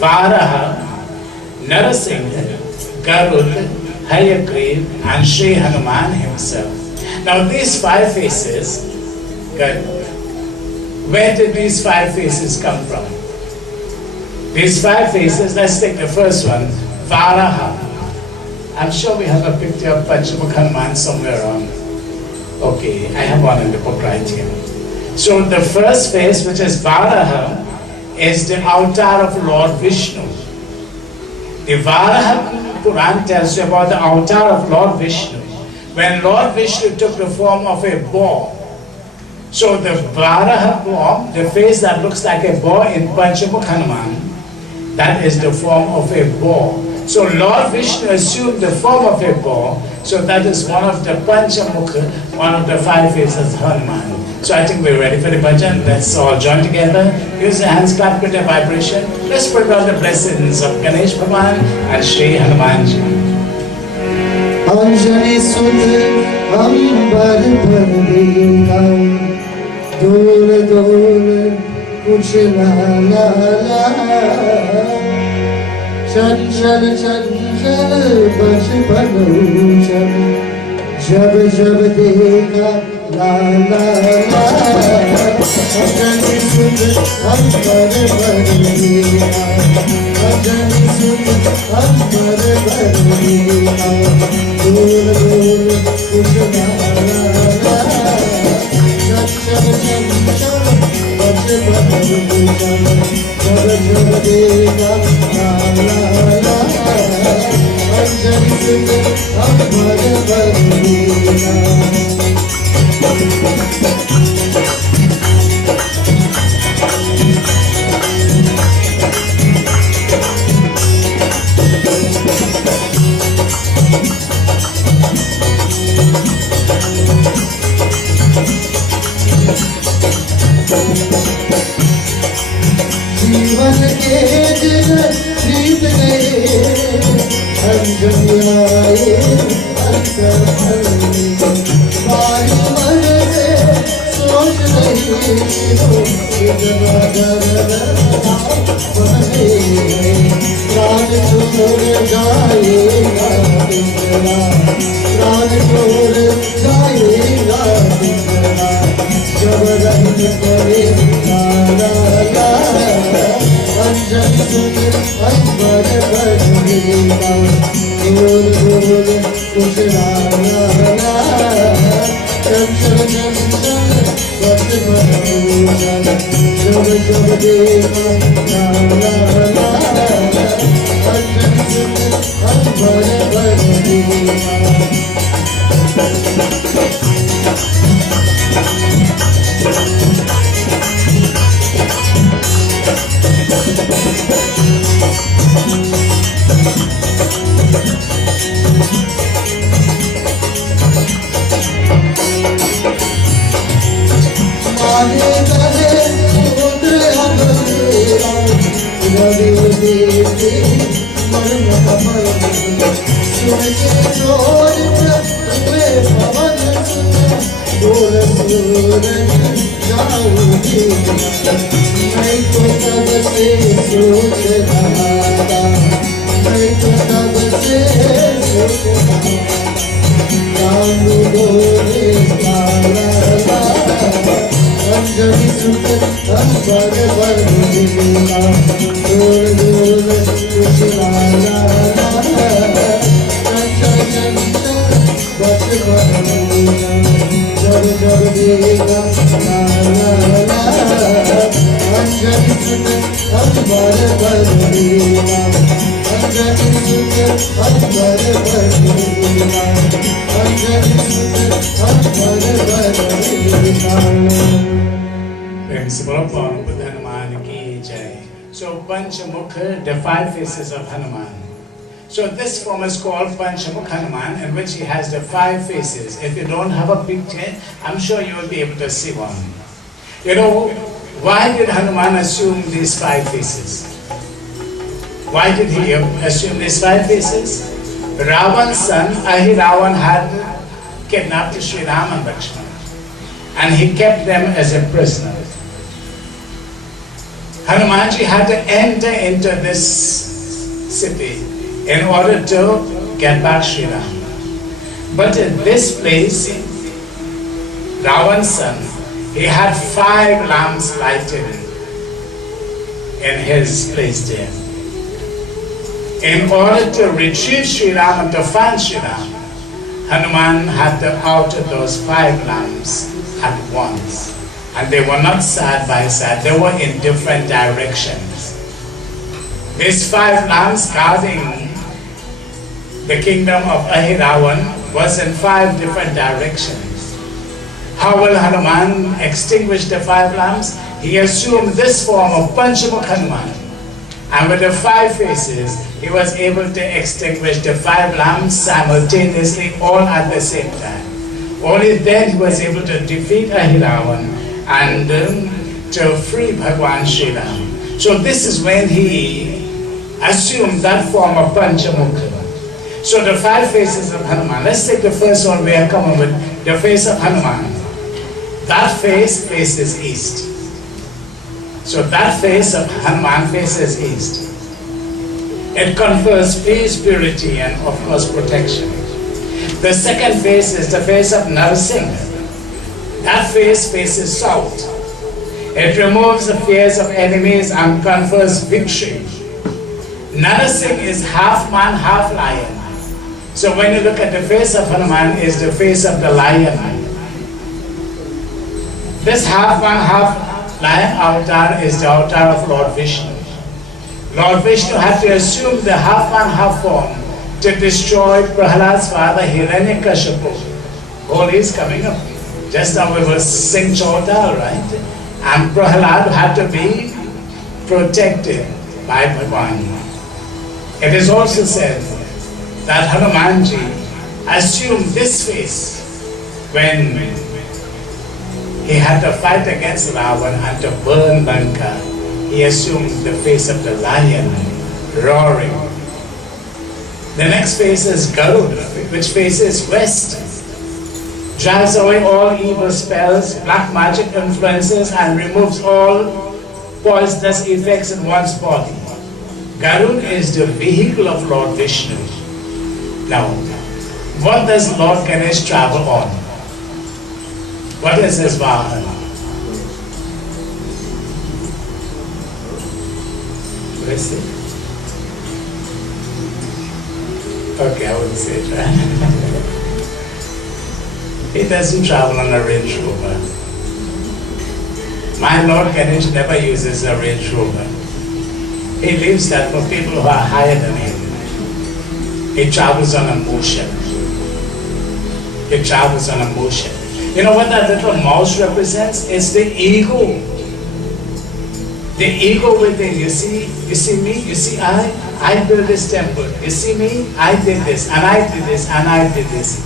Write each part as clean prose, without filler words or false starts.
Varaha, Narasingha, Garud, Hayagriv, and Sri Hanuman himself. Now these 5 faces, where did these 5 faces come from? These 5 faces, let's take the first one, Varaha. I'm sure we have a picture of Panchamukhi Hanuman somewhere around. Okay, I have one in the book right here. So the first face, which is Varaha, is the avatar of Lord Vishnu. The Varaha Puran tells you about the avatar of Lord Vishnu. When Lord Vishnu took the form of a boar, so the Varaha form, the face that looks like a boar in Panchamukhi Hanuman, that is the form of a boar. So Lord Vishnu assumed the form of a boar, so that is one of the Panchamukhi, one of the 5 faces of Hanuman. So I think we're ready for the bhajan. Let's all join together. Use the hands, clap with a vibration. Let's put on the blessings of Ganesh Bhagwan and Sri Hanumanji. Anjali Sundar Ambar Bharika Dur Dur Kuch La La Chanchal Chanchal Bachpan Uchal Jab Jab Dekha La La La Anjali Sundar Ambar Bharika Anjali Sundar Ambar Bharika Dur Dur Kuch La La Chanchal Chanchal Bachpan Uchal Jab Jab Dekha La La La Anjali Sundar Ambar Bharika जीवन के दिन बीत गए अंजलि आए अंतरफल में बारी मन से सोच रही हो इतना दर्द बने प्राण छोड़ जाएगा तेरा प्राण छोड़ जाएगा तेरा जब रंग करे Anjali Sundar Ambar Bharika Dur Dur Kuch La La Chanchal Chanchal Bachpan Uchal Jab Jab Dekha La La La Anjali Sundar Ambar Bharika Anjali Sundar Ambar Bharika Dur Dur Kuch La La Chanchal Chanchal Bachpan Uchal Jab Jab Dekha La La Anjali Sundar Ambar Bharika Anjali Sundar Ambar Bharika Anjali Sundar Ambar Bharika So Panchamukhi, the 5 faces of Hanuman. So this form is called Panchamukhi Hanuman, in which he has the 5 faces. If you don't have a picture, I'm sure you will be able to see one. You know, why did Hanuman assume these 5 faces? Why did he assume these 5 faces? Ravan's son, Ahiravan, had kidnapped Sri Ram and Lakshmana, and he kept them as a prisoner. Hanumanji had to enter into this city in order to get back Sri Ram. But in this place, Ravan's son, he had 5 lamps lighted in his place there. In order to retrieve Sri Ram and to find Sri Ram, Hanuman had to outer those 5 lamps at once. And they were not side by side, they were in different directions. These 5 lamps guarding the kingdom of Ahiravan was in 5 different directions. How will Hanuman extinguish the 5 lamps? He assumed this form of Panchamukhi Hanuman. And with the 5 faces, he was able to extinguish the 5 lamps simultaneously, all at the same time. Only then he was able to defeat Ahiravan and to free Bhagwan Sri Ram. So this is when he assumed that form of Panchamukhi. So the 5 faces of Hanuman. Let's take the first one we are coming with, the face of Hanuman. That face faces east. So that face of Hanuman faces east. It confers peace, purity, and of course protection. The second face is the face of Narsingh. That face faces south. It removes the fears of enemies and confers victory. Narsingh is half man, half lion. So when you look at the face of Hanuman, is the face of the lion. This half man, half lion avatar is the avatar of Lord Vishnu. Lord Vishnu had to assume the half man, half form to destroy Prahlad's father Hiranyakashipu. Holi is coming up. Just now we will sing Chautal, right? And Prahlad had to be protected by Bhagwan. It is also said that Hanumanji assumed this face when he had to fight against Ravan and to burn Lanka. He assumed the face of the lion, roaring. The next face is Garud, which faces west. Drives away all evil spells, black magic influences, and removes all poisonous effects in one's body. Garud is the vehicle of Lord Vishnu. Now, what does Lord Ganesh travel on? What is his Vahan? What is it? Okay, I wouldn't say it, right? He doesn't travel on a Range Rover. My Lord Ganesh never uses a Range Rover. He leaves that for people who are higher than him. He travels on a motion. He travels on a motion. You know what that little mouse represents? It's the ego. The ego within. You see me, you see I built this temple. You see me, I did this, and I did this, and I did this.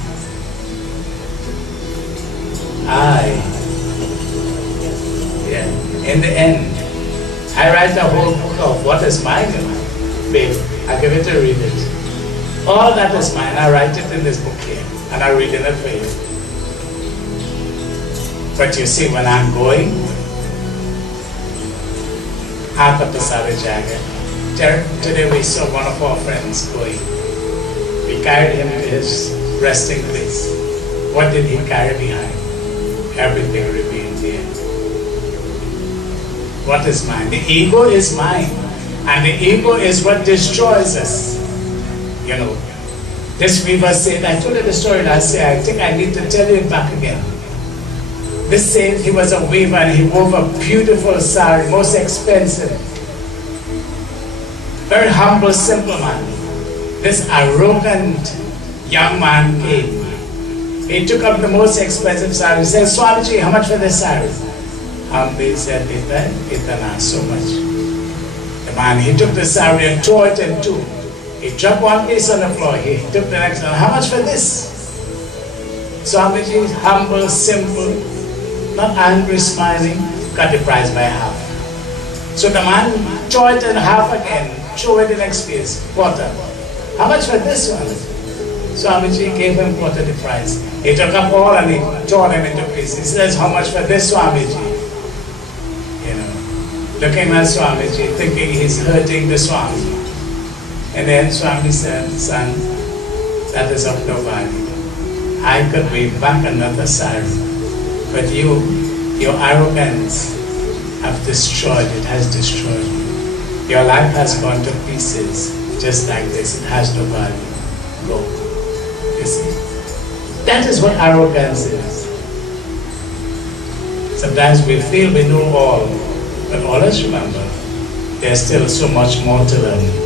Yeah. In the end, I write a whole book of what is mine. Babe, I give it to read it. All that is mine, I write it in this book here, and I read it for you. But you see, when I'm going, today we saw one of our friends going. We carried him to his resting place. What did he carry behind? Everything remained here. What is mine? The ego is mine. And the ego is what destroys us. You know, this weaver said, I told you the story last year, I think I need to tell you it back again. This said he was a weaver and he wove a beautiful sari, most expensive. Very humble, simple man. This arrogant young man came. He took up the most expensive sari. He said, Swamiji, how much for this sari? Humbly said, Itana, so much. The man, he took the sari and tore it in two. He dropped one piece on the floor. He took the next one. How much for this? Swamiji, humble, simple, not angry, smiling, cut the price by half. So the man tore it in half again, threw it the next piece, quarter. How much for this one? Swamiji gave him quarter the price. He took up all and he tore them into pieces. He says, how much for this, Swamiji? You know, looking at Swamiji, thinking he's hurting the Swami. And then Swami said, son, that is of no value. I could weave back another sari, but you, your arrogance have destroyed, it has destroyed you. Your life has gone to pieces, just like this, it has no value. Go. You see? That is what arrogance is. Sometimes we feel we know all, but always remember, there's still so much more to learn.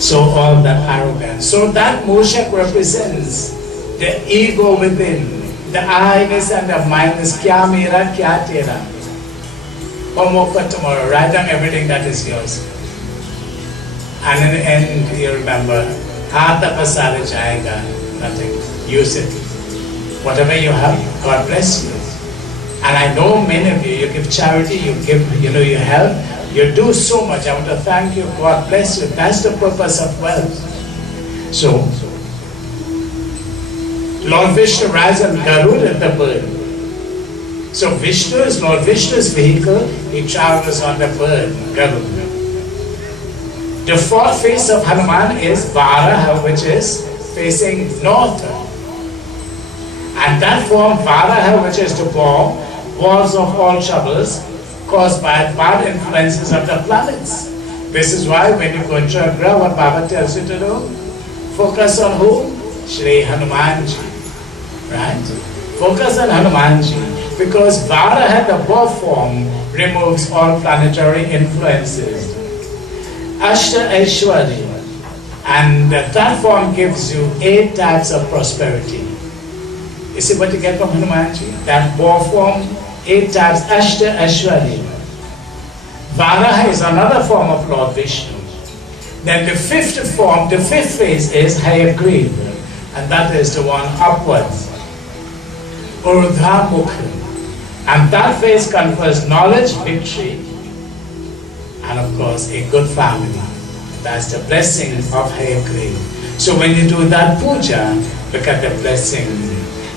So all that arrogance. So that moshak represents the ego within, the I-ness and the mindness. Kya mera, kya tera. Homework for tomorrow. Write down everything that is yours. And in the end, you remember, Hata pasare jayega, nothing. Use it. Whatever you have, God bless you. And I know many of you, you give charity, you give, you help, you do so much. I want to thank you. God bless you. That's the purpose of wealth. So, Lord Vishnu rides on Garuda, the bird. So Vishnu is Lord Vishnu's vehicle. He travels on the bird, Garuda. The fourth face of Hanuman is Varaha, which is facing north. And that form, Varaha, which is the ball, walls of all troubles, caused by bad influences of the planets. This is why when you go into a grah, what Baba tells you to do? Focus on who? Shri Hanumanji. Right? Focus on Hanumanji. Because Varaha, the ball form, removes all planetary influences. Ashta Aishwarya. And that form gives you 8 types of prosperity. You see what you get from Hanumanji? That ball form, 8 types, Ashta Aishwarya. Varaha is another form of Lord Vishnu. Then the fifth form, the fifth phase is Hayagriva, and that is the one upwards. Urdhamukha. And that phase confers knowledge, victory, and of course a good family. That's the blessing of Hayagriva. So when you do that puja, look at the blessing.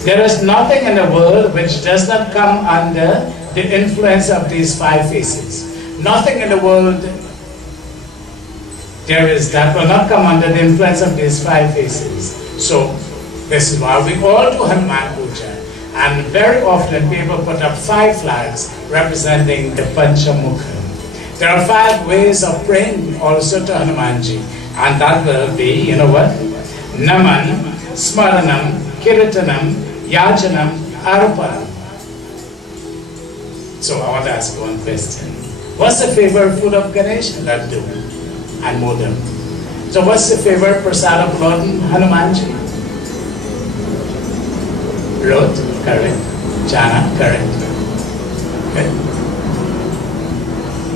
There is nothing in the world which does not come under the influence of these 5 faces. Nothing in the world there is that will not come under the influence of these 5 faces. So this is why we all do Hanuman Puja. And very often people put up 5 flags representing the Panchamukhi. There are 5 ways of praying also to Hanumanji. And that will be, you know what? Naman, Smaranam, Kirtanam, Yajanam, Arpanam. So I want to ask one question. What's the favorite food of Ganesh? Laddu and modam. So what's the favorite prasad of Lord Hanumanji? Rot, correct. Chana, correct. Okay.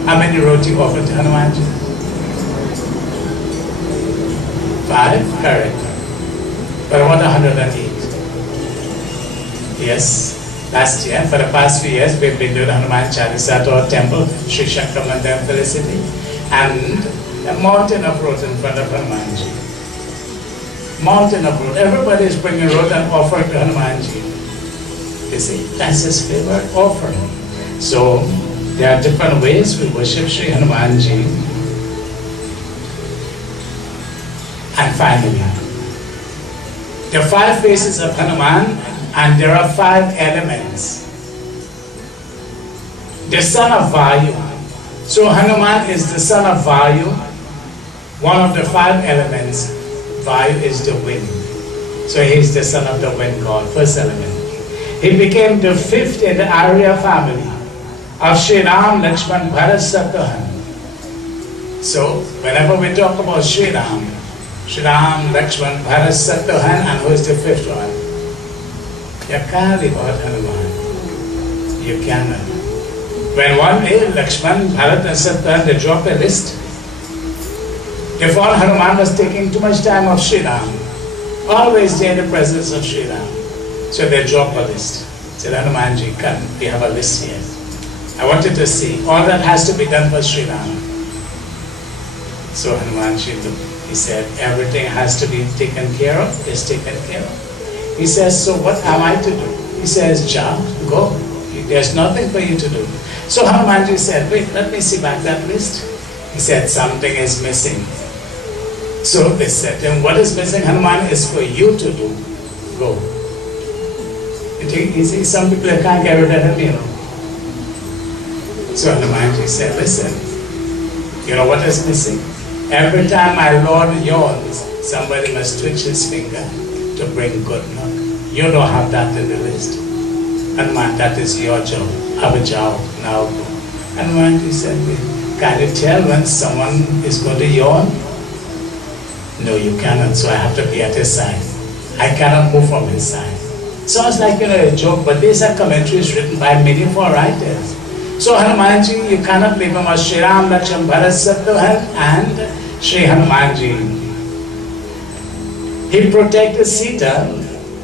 How many roti you offer to Hanumanji? 5, correct. But what 108? Yes. Last year, for the past few years, we've been doing Hanuman Chalisa to our temple, Sri Shankar Mandir Felicity, and a mountain of rot in front of Hanumanji. Mountain of rot. Everybody is bringing rot and offering to Hanumanji. You see, that's his favorite offering. So, there are different ways we worship Sri Hanumanji. And finally, there are 5 faces of Hanuman, and there are 5 elements. The son of Vayu. So Hanuman is the son of Vayu. One of the 5 elements, Vayu is the wind. So he is the son of the wind god, first element. He became the 5th in the Arya family of Sri Ram, Lakshman, Bharat, Shatrughan. So whenever we talk about Sri Ram, Lakshman, Bharat, Shatrughan, and who is the 5th one? You can't leave out Hanuman. You cannot. When one day Lakshman, Bharat and Shatrughan, they drop a list. They found Hanuman was taking too much time of Sri Ram. Always there in the presence of Sri Ram. So they drop a list. Said, Hanumanji, come, we have a list here. I wanted to see. All that has to be done for Sri Ram. So Hanumanji, he said, everything has to be taken care of, is taken care of. He says, so what am I to do? He says, jump, go. There's nothing for you to do. So Hanumanji said, wait, let me see back that list. He said, something is missing. So they said, then what is missing, Hanuman, is for you to do. Go. You see, some people can't get rid of him, you know. So Hanumanji said, listen, you know what is missing? Every time my Lord yawns, somebody must twitch his finger to bring good luck. You don't have that in the list. Hanuman, that is your job. Have a job, now go. Hanumanji said, can you tell when someone is going to yawn? No, you cannot, so I have to be at his side. I cannot move from his side. Sounds like, you know, a joke, but these are commentaries written by medieval writers. So Hanumanji, you cannot leave him as Shri Ram, Lakshman, Bharat, Shatrughan, and Shri Hanumanji. He protected Sita,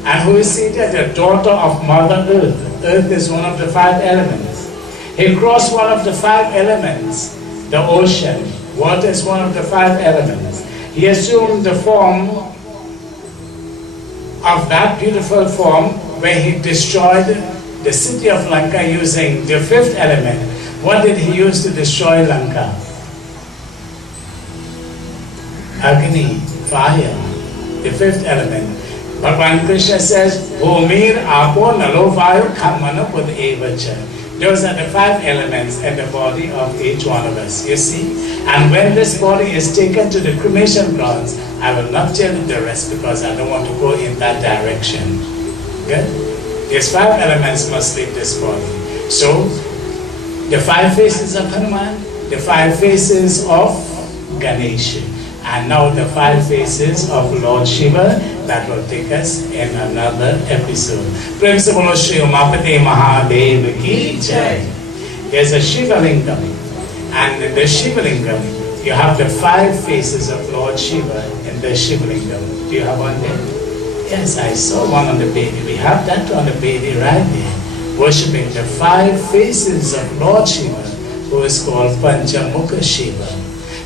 and who is Sita? The daughter of Mother Earth. Earth is one of the 5 elements. He crossed one of the 5 elements, the ocean. Water is one of the 5 elements. He assumed the form of that beautiful form where he destroyed the city of Lanka using the 5th element. What did he use to destroy Lanka? Agni, fire, the 5th element. Bhagavan Krishna says, Bhumir, Apo, Nalo, Vayu, Kamana, Buddha, those are the 5 elements in the body of each one of us, you see. And when this body is taken to the cremation grounds, I will not tell you the rest because I don't want to go in that direction. Okay? These 5 elements must leave this body. So, the 5 faces of Hanuman, the 5 faces of Ganesha, and now the 5 faces of Lord Shiva that will take us in another episode. Prem se bolo Shri Umapati Mahadev ki jai. There's a Shiva Lingam, and in the Shiva Lingam, you have the 5 faces of Lord Shiva in the Shiva Lingam. Do you have one there? Yes, I saw one on the baby. We have that on the baby right there, worshipping the 5 faces of Lord Shiva, who is called Panchamukhi Shiva.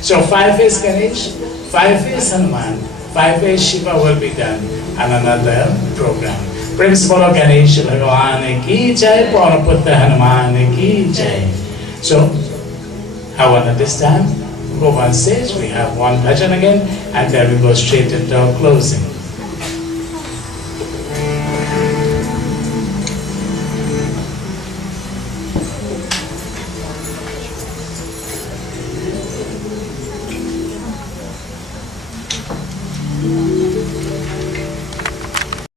So 5 face Ganesh, 5 face Hanuman, 5 face Shiva will be done on another program. Principal Ganesh Bhagavan ki jai, Purnaputra Hanuman ki jai. So, I want at this time go on stage. We have one bhajan again, and then we go straight into our closing.